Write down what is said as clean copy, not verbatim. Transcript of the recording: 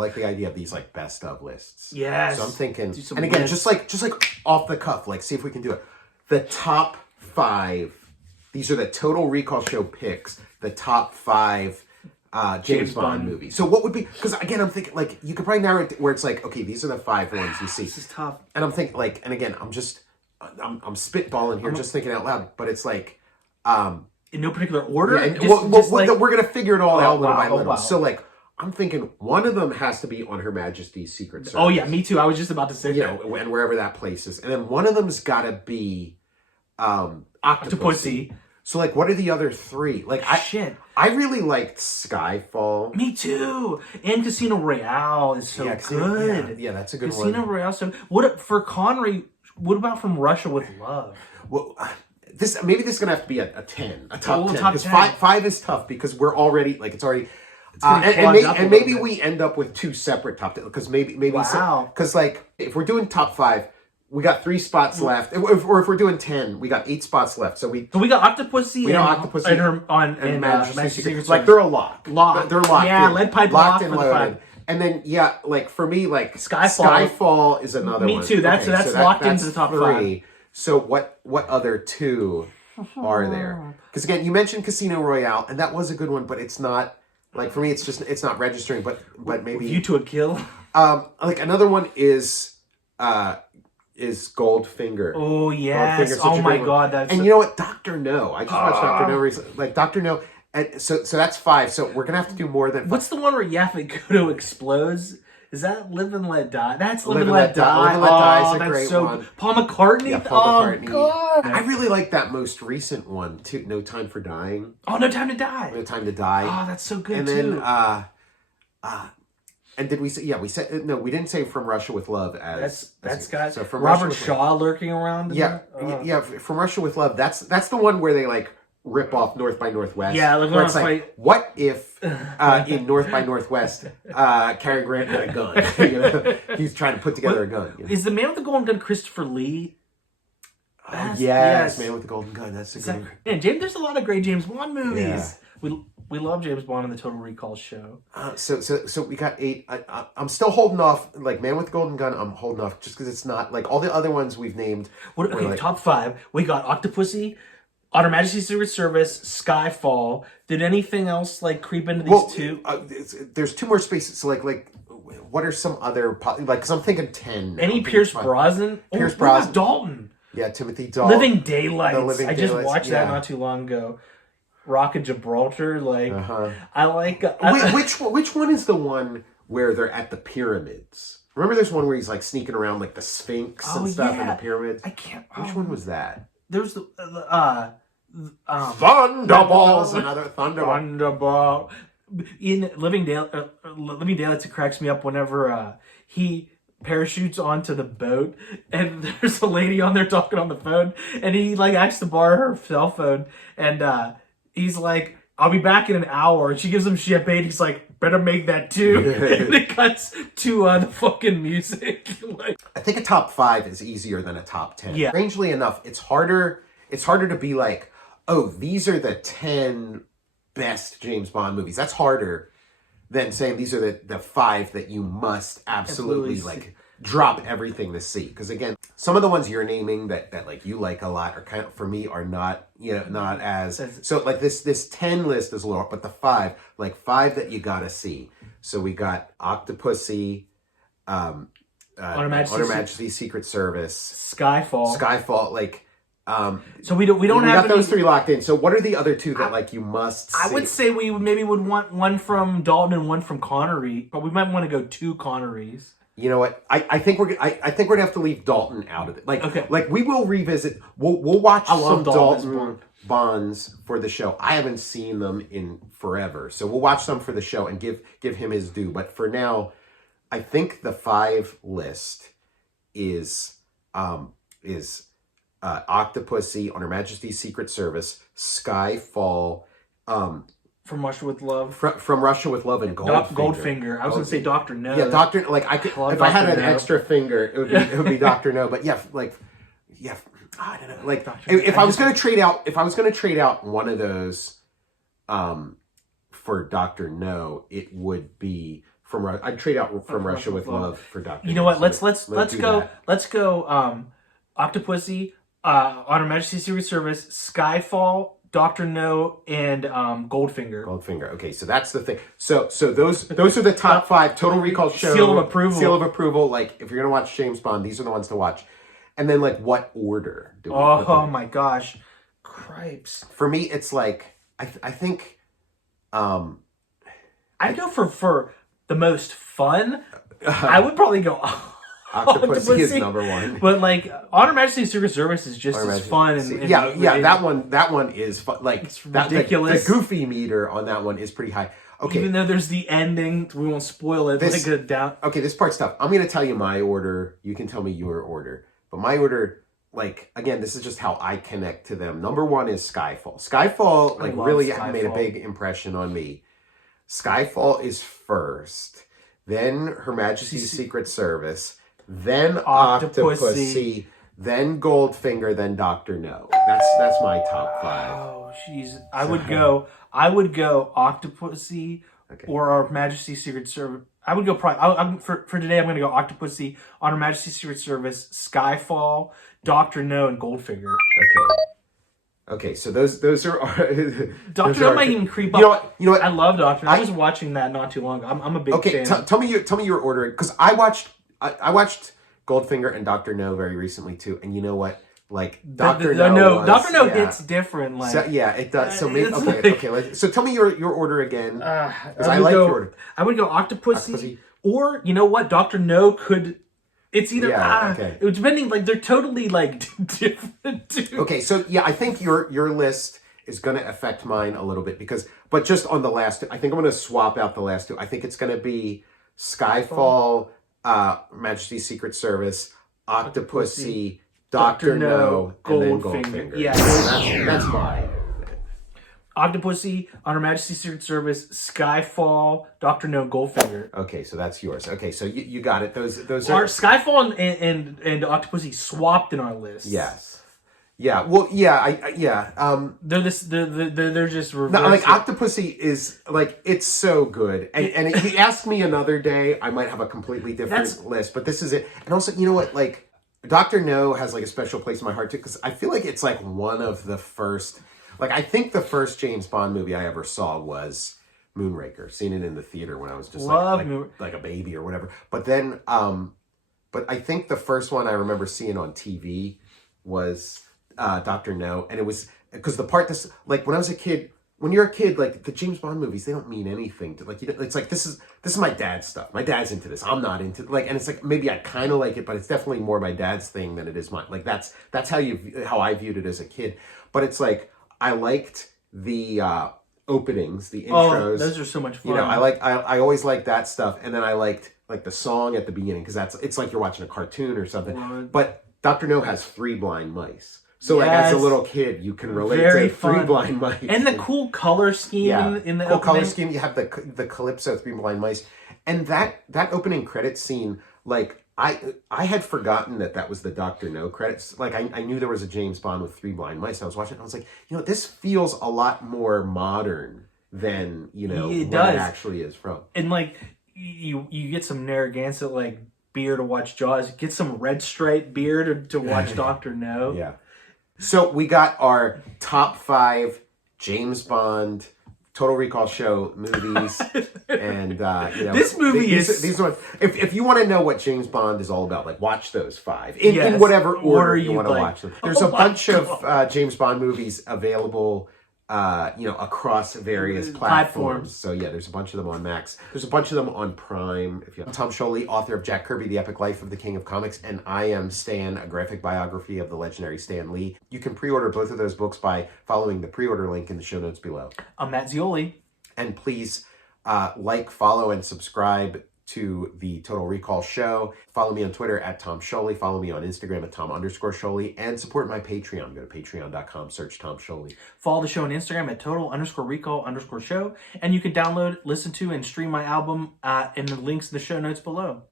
like the idea of these like best of lists. Yes. So I'm thinking, and again, just like off the cuff, like see if we can do it. The top 5. These are the Total Recall Show picks. The top 5 James Bond movies. So what would be? Because again, I'm thinking like you could probably narrow it where it's like, okay, these are the 5 ones you see. This is tough. And I'm thinking like, and again, I'm spitballing here, just thinking out loud. But it's like, in no particular order. Yeah, we're gonna figure it all out little by little. So like, I'm thinking one of them has to be on Her Majesty's Secret Service. Oh yeah, me too. I was just about to say that. And wherever that place is, and then one of them's got to be Octopussy. So like, what are the other 3? Like, I really liked Skyfall. Me too. And Casino Royale is so good. Yeah, that's a good one. Casino Royale. So for Connery? What about From Russia with Love? Well, this is gonna have to be a 10, a top 10. Top because 10. Five is tough because we're already like it's already. And maybe we end up with 2 separate top 10 because maybe because like if we're doing top 5. We got 3 spots left, or if we're doing 10, we got 8 spots left. So we got Octopussy and Majesty's Secret Service. Like they're a lock. They're locked. Yeah, lead pipe locked and loaded. And then like for me, like Skyfall is another one. Me too. That's locked into the top 3. So what other 2 are there? Because again, you mentioned Casino Royale, and that was a good one, but it's not like for me. It's not registering. But maybe View to a Kill. Like another one is Goldfinger. Oh yes! Oh my God! And you know what, Dr. No. I just watched Dr. No recently. Like Dr. No, and so that's 5. So we're gonna have to do more than 5. What's the one where Yaphet Kotto explodes? Is that Live and Let Die? That's Live and Let Die. Live and Let Die is a great one. Paul McCartney. Yeah, Paul McCartney. God! I really like that most recent one too. No Time for Dying. Oh, No Time to Die. No Time to Die. Oh, that's so good too. And then and did we say? Yeah, we said no. We didn't say From Russia with Love as that's got so from Robert Shaw lurking around. Yeah, From Russia with Love. That's the one where they like rip off North by Northwest. Yeah, where it's like, what if in North by Northwest, Cary Grant had a gun? He's trying to put together a gun. Is the Man with the Golden Gun Christopher Lee? Yes, Man with the Golden Gun. That's a good. Man, James, there's a lot of great James Bond movies. Yeah. We love James Bond on the Total Recall show. So we got 8. I'm still holding off. Like Man with the Golden Gun, I'm holding off just because it's not like all the other ones we've named. Top 5. We got Octopussy, On Her Majesty's Secret Service, Skyfall. Did anything else like creep into these 2? There's 2 more spaces. So like what are some other like? Because I'm thinking 10. Now. Any Pierce Brosnan? Pierce Brosnan. Dalton. Yeah, Timothy Dalton. Living Daylights. I just watched that not too long ago. Rock of Gibraltar, like I like. Which one is the one where they're at the pyramids? Remember, there's one where he's like sneaking around like the Sphinx and stuff in the pyramids. I can't. Which one was that? There's the Thunderballs. Another Thunderball. In Living Daylights, it cracks me up whenever he parachutes onto the boat and there's a lady on there talking on the phone and he like asks to borrow her cell phone and he's like, I'll be back in an hour, and she gives him champagne. He's like, better make that too. And it cuts to the fucking music. Like, I think a top 5 is easier than a top 10. Yeah. Strangely enough, it's harder to be like, oh, these are the 10 best James Bond movies. That's harder than saying these are the 5 that you must absolutely like drop everything to see. Because again, some of the ones you're naming that like you like a lot are kind of, for me, are not, not as, so like this 10 list is lower, but the 5 that you gotta see. So we got Octopussy, On Her Majesty's Secret Service, Skyfall, like, so we don't have those 3 locked in. So what are the other 2 that like you must see? I would say we maybe would want one from Dalton and one from Connery, but we might want to go 2 Connerys. You know what? I think we're gonna have to leave Dalton out of it. Like we will revisit. We'll watch some Dalton Bonds for the show. I haven't seen them in forever, so we'll watch them for the show and give him his due. But for now, I think the 5 list is Octopussy, On Her Majesty's Secret Service, Skyfall, From Russia with Love. From Russia with Love and Goldfinger. I was going to say Dr. No. Yeah, Dr. Like I could, if I had an extra finger, it would be Dr. No. But I don't know. Like if I was going to trade out one of those for Dr. No, it would be from Russia. I'd trade out From Russia with Love for Dr. You know what? So Let's go. Octopussy, On Her Majesty's Secret Service, Skyfall, Doctor No, and Goldfinger. Goldfinger. Okay, so that's the thing. So those are the top 5 Total Recall show. Seal of approval. Seal of approval. Like if you're gonna watch James Bond, these are the ones to watch. And then like what order do we put them in? My gosh, cripes! For me, it's like I think. I'd go for the most fun. I would probably go Octopussy is number 1. But like On Her Majesty's Secret Service is just as fun. And that one is fun. Like it's ridiculous. The goofy meter on that one is pretty high. Okay, even though there's the ending, we won't spoil it. Okay, this part's tough. I'm gonna tell you my order. You can tell me your order. But my order, like again, this is just how I connect to them. Number 1 is Skyfall. Skyfall, like really made a big impression on me. Skyfall is first, then Her Majesty's Secret Service, then Octopussy, then Goldfinger, then Dr. No. That's my top 5. Oh, jeez. I would go Octopussy or Her Majesty's Secret Service. I would go for today. I'm going to go Octopussy, On Her Majesty's Secret Service, Skyfall, Dr. No, and Goldfinger. Okay, so those are Dr. No might even creep up. You know what? I love Dr. No. I was watching that not too long ago. I'm a big fan. Tell me your order, because I watched Goldfinger and Dr. No very recently too, and you know what? Like Dr. No hits different. Like so, yeah, it does. So maybe so tell me your order again, because I like your order. I would go Octopussy, or you know what? Dr. No could. It's either depending, like they're totally like different too. Okay, so yeah, I think your list is going to affect mine a little bit but just on the last 2, I think I'm going to swap out the last 2. I think it's going to be Skyfall, Majesty's Secret Service, Octopussy, Dr. No, and then Goldfinger. Yeah, that's mine. Octopussy, On Her Majesty's Secret Service, Skyfall, Dr. No, Goldfinger. Okay, so that's yours. Okay, so you got it. Those are Skyfall and Octopussy swapped in our list. Yes. Yeah. Well, yeah. They're just reversed. No, like Octopussy is like it's so good, and if you ask me another day, I might have a completely different list. But this is it. And also, you know what? Like Dr. No has like a special place in my heart too, because I feel like it's like one of the first. Like, I think the first James Bond movie I ever saw was Moonraker. Seen it in the theater when I was just like a baby or whatever. But then, but I think the first one I remember seeing on TV was Dr. No. And it was, because the part this, like when I was a kid, when you're a kid, like the James Bond movies, they don't mean anything to like, you know, it's like, this is my dad's stuff. My dad's into this. I'm not into like, and it's like, maybe I kind of like it, but it's definitely more my dad's thing than it is mine. Like that's how I viewed it as a kid. But it's like, I liked the openings, the intros. Oh, those are so much fun. You know, I always liked that stuff, and then I liked like the song at the beginning because it's like you're watching a cartoon or something. What? But Dr. No has 3 blind mice, so like as a little kid you can relate to 3 blind mice and the cool color scheme in the cool opening. Color scheme. You have the Calypso 3 blind mice, and that opening credit scene, like. I had forgotten that was the Dr. No credits. Like, I knew there was a James Bond with 3 blind mice. I was watching it, and I was like, you know, this feels a lot more modern than, you know, it actually is from. And, like, you get some Narragansett, like, beer to watch Jaws. Get some Red Stripe beer to watch Dr. No. Yeah. So, we got our top 5 James Bond Total Recall show movies, and you know, this movie these are if you want to know what James Bond is all about, like watch those 5 in whatever order you want to watch them. There's a bunch of James Bond movies available, you know, across various platforms. So yeah, there's a bunch of them on Max. There's a bunch of them on Prime. I'm Tom Scioli, author of Jack Kirby, The Epic Life of the King of Comics, and I am Stan, a graphic biography of the legendary Stan Lee. You can pre-order both of those books by following the pre-order link in the show notes below. I'm Matt Zeoli. And please like, follow, and subscribe to the Total Recall show. Follow me on Twitter at Tom Scioli. Follow me on Instagram at Tom_Scioli. And support my Patreon. Go to patreon.com, search Tom Scioli. Follow the show on Instagram at Total_Recall_show. And you can download, listen to, and stream my album in the links in the show notes below.